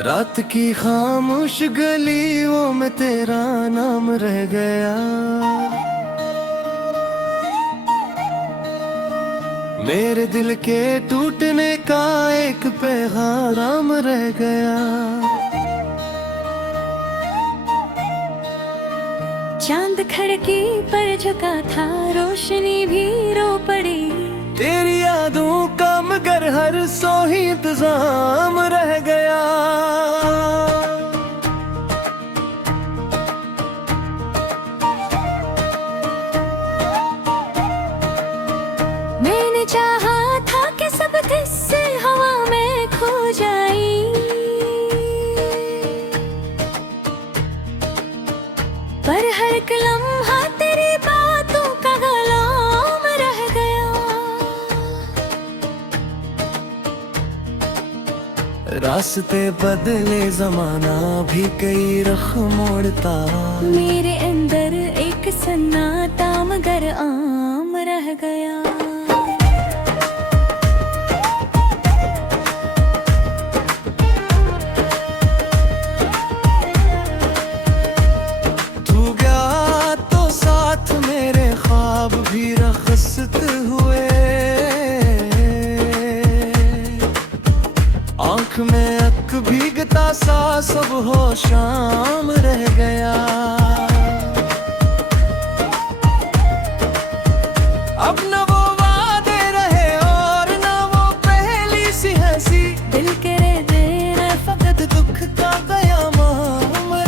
रात की खामोश गलियों में तेरा नाम रह गया। मेरे दिल के टूटने का एक पैगाम रह गया। चांद खिड़की पर झुका था, रोशनी भी रो पड़ी। तेरी यादों का मगर हर सो ही इंतजाम रह गया। मैंने चाहा था कि सब किस्से हवा में खो जाई, पर हर एक लम्हा तेरी बातों का गुलाम रह गया। रास्ते बदले जमाना भी कई रुख मोड़ता। मेरे अंदर एक सन्नाटा मगर आम रह गया। तू गया तो साथ मेरे ख्वाब भी रखसत हुए। आँख में अक भीगता सा सब हो शाम रह गया। अब न वो वादे रहे और न वो पहली सी हंसी। दिल करे देना फकत दुख का कयाम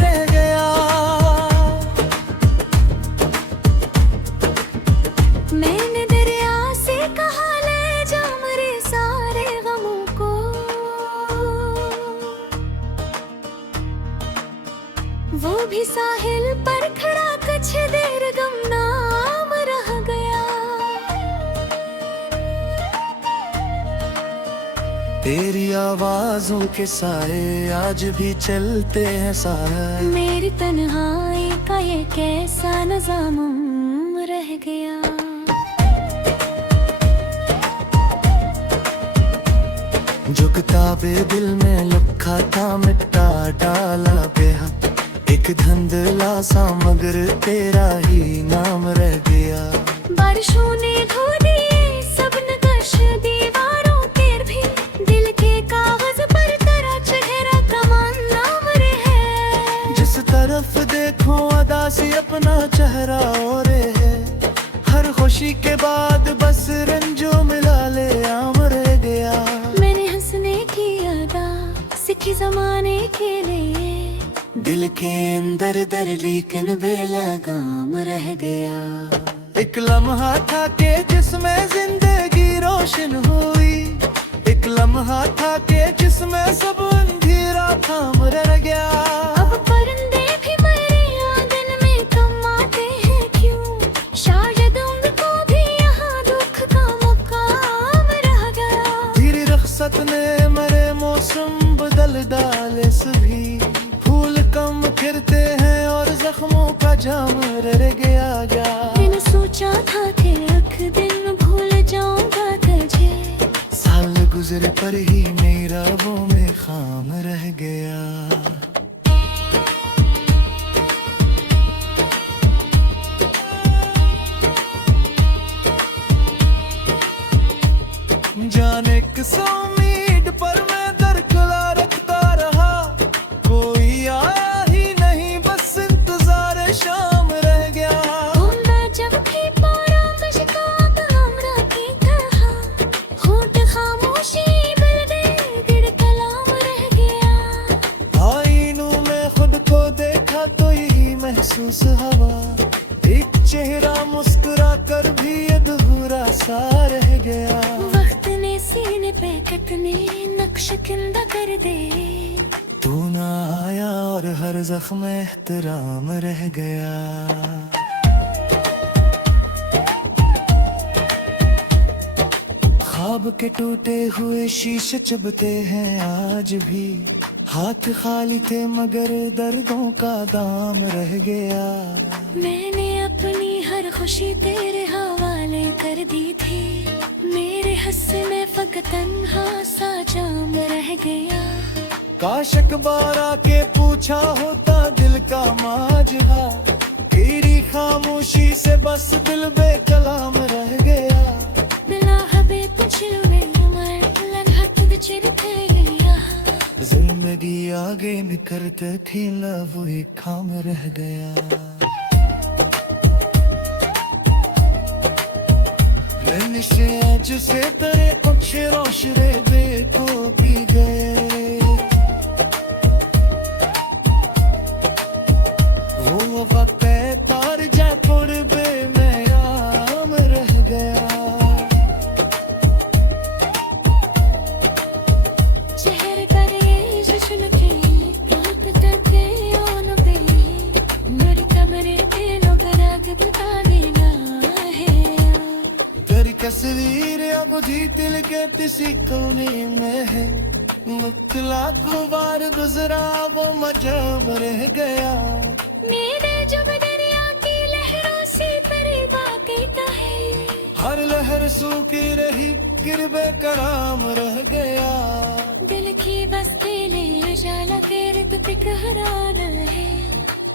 रह गया। मैंने दरिया से कहा ले जा मेरे सारे गमों को। वो भी साहिल पर खड़ा कुछ देर गुमनाम रह गया। तेरी आवाजों के साए आज भी चलते हैं साए। मेरी तन्हाई का ये कैसा निज़ाम रह गया। जो किताबे दिल में लिखा था मिटा डाला बेहा। एक धुंधला सा मगर तेरा ही नाम रह गया। बारिशों ने धो दिए सब नक्श दीवारों के भी। दिल के कागज पर तेरा चेहरा कमान नाम है। जिस तरफ देखो अदा से अपना चेहरा और है। हर खुशी के बाद बस रंजो मिला ले आम रह गया। मैंने हंसने की अदा सीखी जमाने के लिए। दिल के अंदर दर लेकिन बेलगाम रह गया। एक लम्हा था के जिसमें जिंदगी रोशन हुई। एक लम्हा था के जिसमें सब अंधेरा थाम रह गया। अब परिंदे भी मेरे आंगन में कम आते हैं क्यों। शायद उनको भी यहाँ दुख का मुकाम रह गया। तेरी रुखसत ने मेरे मौसम बदल डाले सभी। फूल कम खिलते हैं और जख्मों का जाम रह गया। मैंने सोचा था कि एक दिन भूल जाऊंगा तुझे। साल गुजरे पर ही मेरा वो में खाम रह गया। जाने किस उम्मीद पर मैं दरखला रखता रहा। कोई आया ही नहीं बस इंतजार शाम रह गया। मैं जब भी पौड़ा मुश्किल हमरा की कहा। होठ खामोशी बिल दे गिर कलाम रह गया। आईनों में खुद को देखा तो यही महसूस हवा। एक चेहरा मुस्कुरा कर भी अधूरा सा रह गया। वक्त ने सीने पे कितने नक्श किंदा कर दे। तू ना आया और हर जख्म एहतराम रह गया। ख्वाब के टूटे हुए शीशे चुभते हैं आज भी। हाथ खाली थे मगर दर्दों का दाम रह गया। मैंने अपनी हर खुशी तेरे हवाले कर दी थी। मेरे हंसने फकत तन्हा सा जाम रह गया। काश अखबार आके पूछा होता दिल का माजरा, तेरी खामोशी से बस दिल बेकलाम रह गया। दिला हबे पुछलवे उमर लंघत बिचरते गया। जिंदगी आगे निकलते थी ना वो एक खाम रह गया। निशे आज से तेरे कुछ रोशरे बेको पी गए। वो वक्त तार जयपुर बे में आम रह गया। शहर पर ये जश्न थे पता थे ओन पे मेरे कमरे के लोग राग बता देना है। तेरी तस्वीर अब भी दिल के किसी कोने में है। मुख्तलाफ बार गुजरा वो मजब रह गया। मेरे जब दरिया की लहरों से परिदा कहता है। हर लहर सूखी रही गिर बेकराम रह गया। दिल की बस्ती ले जाला तेरे तो पिकहरान है।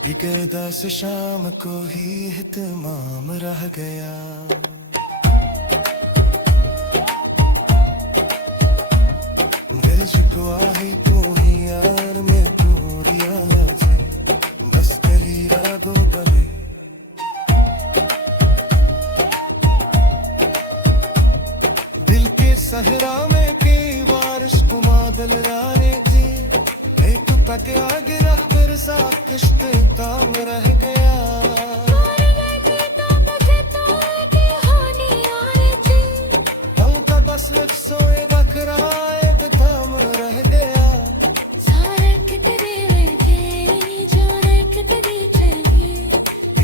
एक दस शाम को ही इत्माम रह गया। दिल झुकवा ही तू ही यार मैं तू रियाज है, बस तेरी रागों गले। दिल के सहरा में कई बारिश को बादल आए थे। एक पक आगे रख फिर सा कश्ते ताम रह गया। हम का बस लफ्ज़ सोए बखरा एक थाम रह गया।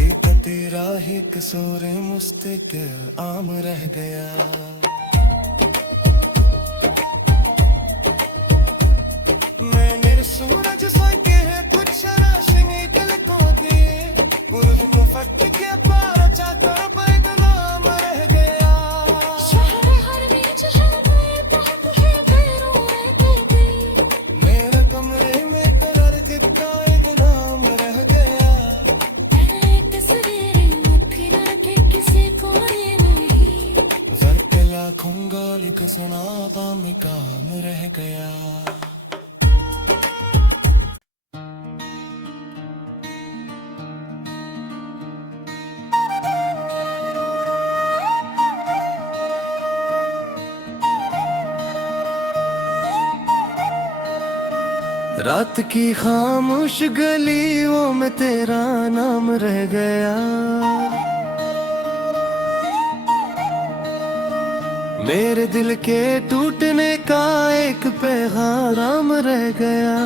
एक तेरा ही कसूर मुस्तकिल आम रह गया। मैंने सूरज सोके है कुछ रोशनी दिल को दी। पूर्व मुफत के पार चाकर पैगाम रह गया। मेरे कमरे में करार दिखता एक नाम रह गया। ज़र लाखों गाली का सनाता में काम रह गया। रात की खामोश गलियों में तेरा नाम रह गया। मेरे दिल के टूटने का एक पैगाम रह गया।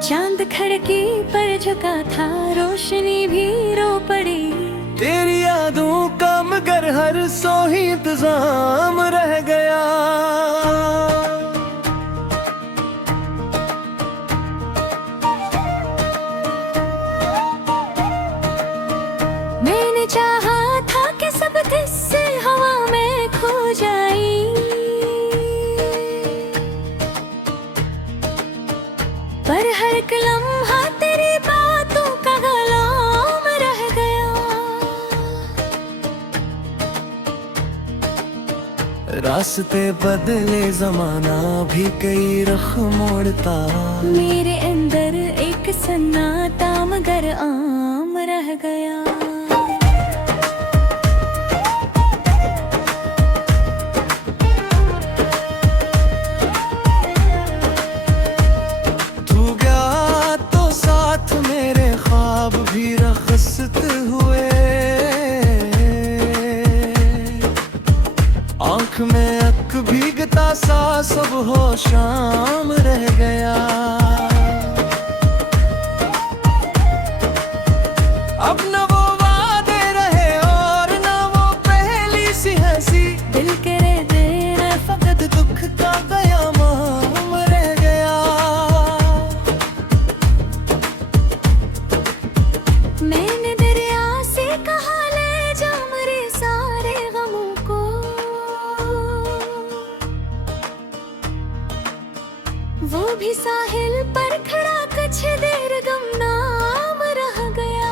चांद खड़की पर झुका था रोशनी भी रो पड़ी। तेरी यादों का मगर हर सो ही इंतजाम रह गया। मैंने चाहा था कि सब किस्से हवा में खो जाई। पर हर एक लम्हा तेरी बातों का गुलाम रह गया। रास्ते बदले जमाना भी कई रुख मोड़ता। मेरे अंदर एक सन्नाटा मगर आम रह गया। तू गया तो साथ मेरे ख्वाब भी रखसत हुए। आँख में अक भीगता सा सुबह शाम रह गया। अब न वो वादे रहे और न वो पहली सी हंसी। दिल करे देना फकत दुख का कयामाम रह गया। मैंने दरिया से कहा ले जा मेरे सारे गमों को। वो भी साहिल पर खड़ा कुछ देर गुमनाम रह गया।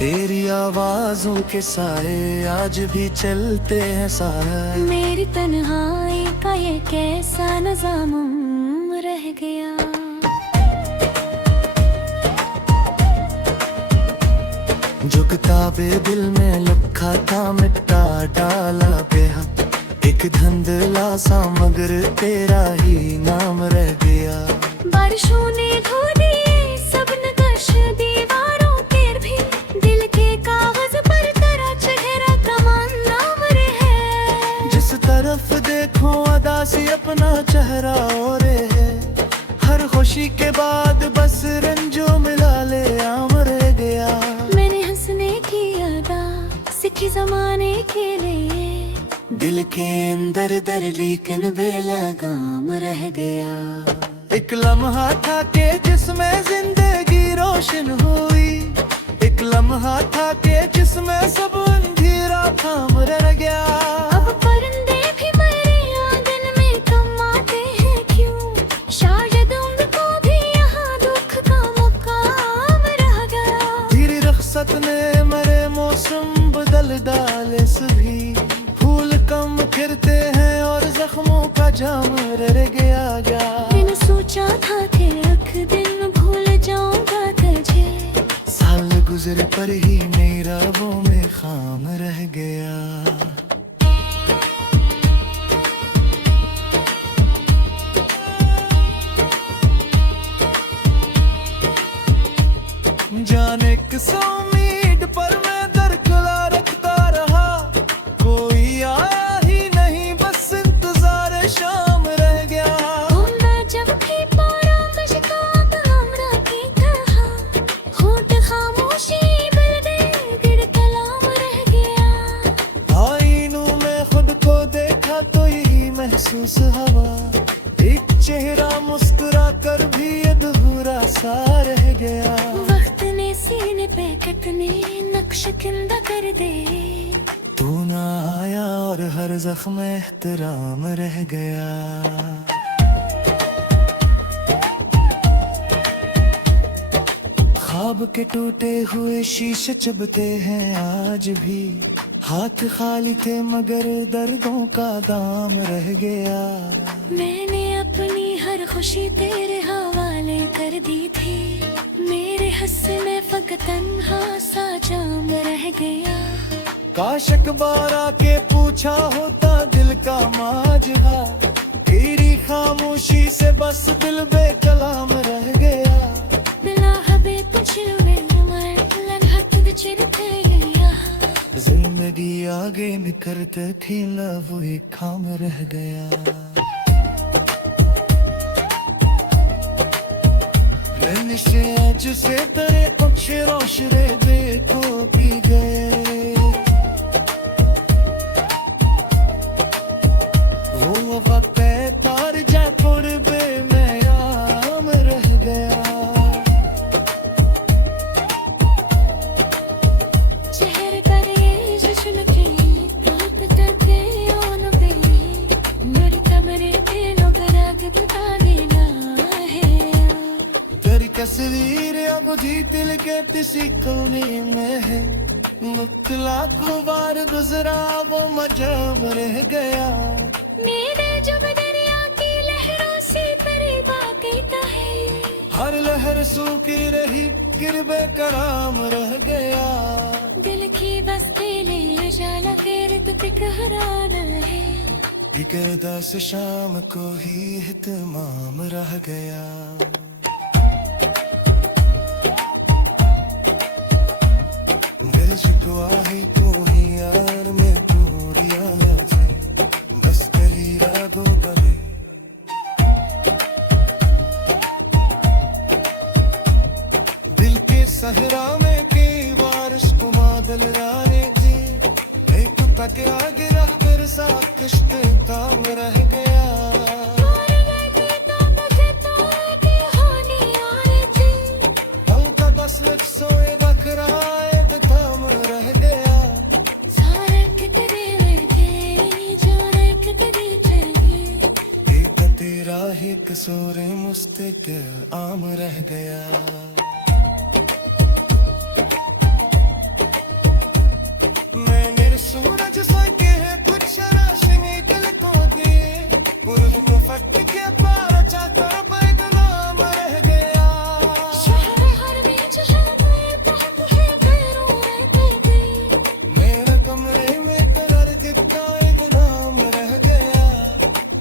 तेरी आवाजों के साए आज भी चलते हैं साए। मेरी तन्हाई का ये कैसा नज़ाम रह गया। जो किताबे दिल में लिखा था मिटा डाला गया। एक धंधला सा मगर तेरा ही नाम रह गया। बारिशों ने धो दिए सब नक्श दीवारों के भी, दिल के कागज पर तेरा चेहरा कमान नाम है। जिस तरफ देखो अदा सी अपना चेहरा और है। हर खुशी के बाद बस रंजो मिला ले आम रह गया। मैंने हंसने की अदा सीखी जमाने के लिए। दिल के अंदर दर लेकिन बेलगाम रह गया। एक लम्हा था के जिसमें जिंदगी रोशन हुई। एक लम्हा था के जिसमें सब अंधेरा थाम रह गया। अब परिंदे भी मेरे आंगन में कम आते हैं क्यों? शायद उनको भी यहाँ दुख का मुकाम रह गया। तेरी रख्सत ने मेरे मौसम बदल डाले सभी। फूल कम खिलते हैं और जख्मों का जाम रह गया। मैंने सोचा था कि एक दिन भूल जाऊंगा तुझे। साल गुजरे पर ही नई राहों में खाम रह गया। जाने किस उम्मीद पर मैं दर खुला रखता रहा। कोई आया ही नहीं बस इंतजार शाम रह गया। मैं जब भी पड़ा मुश्किल हमरा की तरह, होठ खामोशी मिल गई गिर कलाम रह गया। आईनों में खुद को देखा तो यही महसूस हवा। एक चेहरा मुस्कुरा कर भी अधूरा सा रह गया। वक्त ने सीने पे कितने नक्श किंदा कर दे। तू ना आया और हर जख्म एहतराम रह गया। ख्वाब के टूटे हुए शीशे चुभते हैं आज भी। हाथ खाली थे मगर दर्दों का दाम रह गया। मैंने अपनी हर खुशी तेरे हवाले कर दी थी। मेरे हंसने फकत तन्हा सा जाम रह गया। काश अखबार आके पूछा होता दिल का माजरा। तेरी खामोशी से बस दिल बेकलाम रह गया। बिला हबे पुछवे मर लम्हत बिछड़ते गया। जिंदगी आगे निकलते थी लव वो एक खाम रह गया। नशे आज से तेरे कुछ रोशरे देखो पी गए। वो वक्त तार जयपुर बे में आम रह गया। चेहरे पर ये जश्न की धूप तके ओन पे, मेरी कमरे पे लोग राग बता देना है। तेरी तस्वीर अब भी दिल के किसी कोने में है। लाखों बार गुजरा वो मजब रह गया। मेरे जब दरिया की लहरों से तेरी बातें है। हर लहर सूखी रही गिर बेकराम रह गया। दिल की बस्ती ले जाला तेरे तो पिकरान है। एक दस शाम को ही इत्माम रह गया। दिल शिकवा ही तू ही यार में तू रियाज है। बस तेरी रागों का है। दिल के सहरा में कई बारिश को बादल राने थे। एक तक आगे रख फिर सा कश्त काम रह गया। और लगे तो मुझे तो कि हो कसूर मुस्तकिल आम रह गया। मैंने सूरज सके है कुछ रोशनी दिल को दी, पूर्व मुफत के पार चाकर पैगाम रह गया। शहर हर बीच है बहुत है गैरों रहते गई, मेरे कमरे में तेरा दिखता एक नाम रह गया।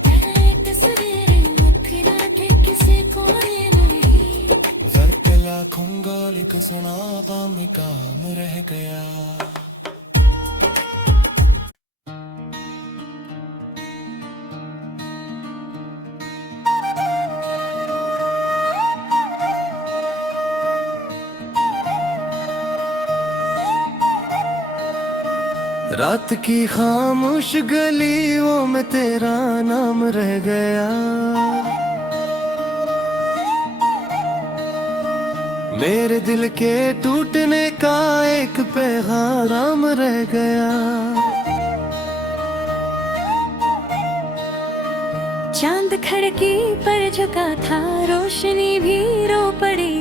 पहले तस्वीरें मुट्ठी लड़के किसी को नहीं, वर्क लाखों गाली को सुना काम काम रह गया। रात की खामोश गलियों में तेरा नाम रह गया। मेरे दिल के टूटने का एक पैगाम रह गया। चांद खिड़की पर झुका था, रोशनी भी रो पड़ी,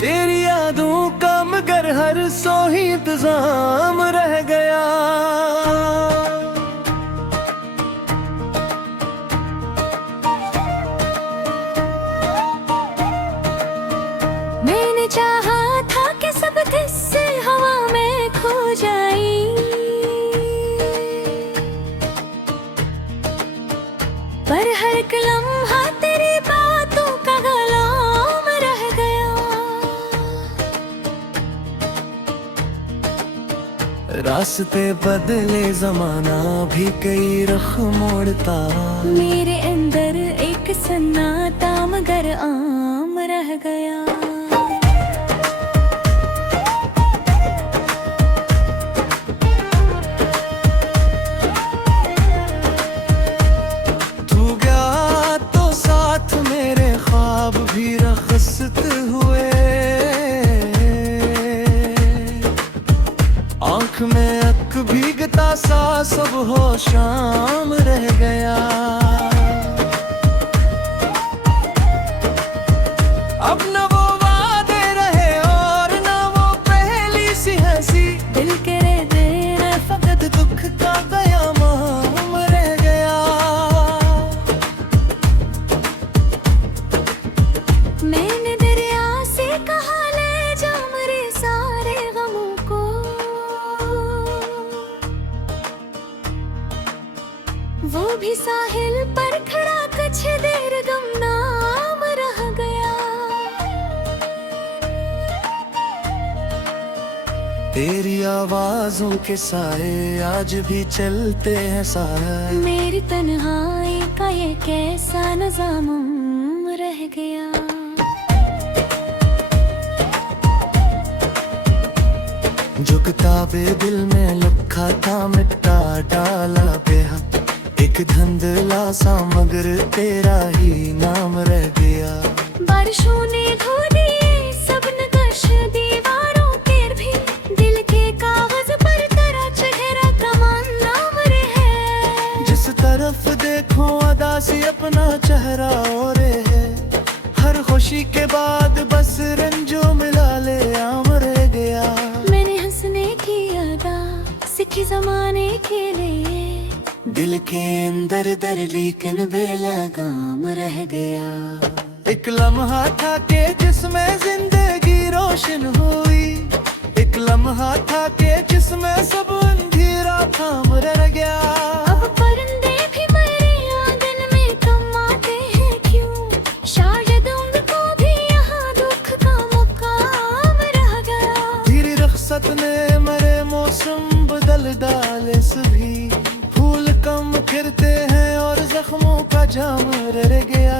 तेरी यादों का मगर हर सो ही इंतजाम रह गया। मैंने चाहा था कि सब किस्से हवा में खो जाई, पर हर एक लम्हा तेरी बातों का गुलाम रह गया। रास्ते बदले जमाना भी कई रुख मोड़ता, मेरे अंदर एक सन्नाटा मगर आम रह गया। तू गया तो साथ मेरे ख्वाब भी रखसत हुए। आंख में अक भीगता सा सब हो शाम रह गया। अब न वो वादे रहे और न वो पहली सी हंसी, दिल करे देना फकत दुख का कयाम रह गया। मैंने दरिया से कहा ले जा मेरे सारे गमों को, वो भी साहिल पर खड़ा कुछ देर गुमनाम रह गया। तेरी आवाजों के साए आज भी चलते हैं साए। मेरी तन्हाई का ये कैसा नज़ाम रह गया। जो किताबे दिल में लिखा था मिटा डाला गया। एक धुंधला सा मगर तेरा ही नाम रह गया। बारिशों ने धो दिए सब नक्श दीवारों के भी, दिल के कागज पर तेरा चेहरा कमान नाम है। जिस तरफ देखो अदा सी अपना चेहरा और है। हर खुशी के बाद बस रंजो मिला ले आम रह गया। मैंने हंसने की अदा सीखी जमाने के लिए, दिल के अंदर दर लेकिन बेलगाम रह गया। एक लम्हा था के जिसमें जिंदगी रोशन हुई, एक लम्हा था के जिसमें सब अंधेरा थाम रह गया। अब परिंदे भी मेरे आंगन में कम आते हैं क्यों, शायद उनको भी यहाँ दुख का मुकाम रह गया। तेरी रुखसत ने मेरे मौसम बदल डाले सभी, फूल कम खिलते हैं और जख्मों का जाम रह गया।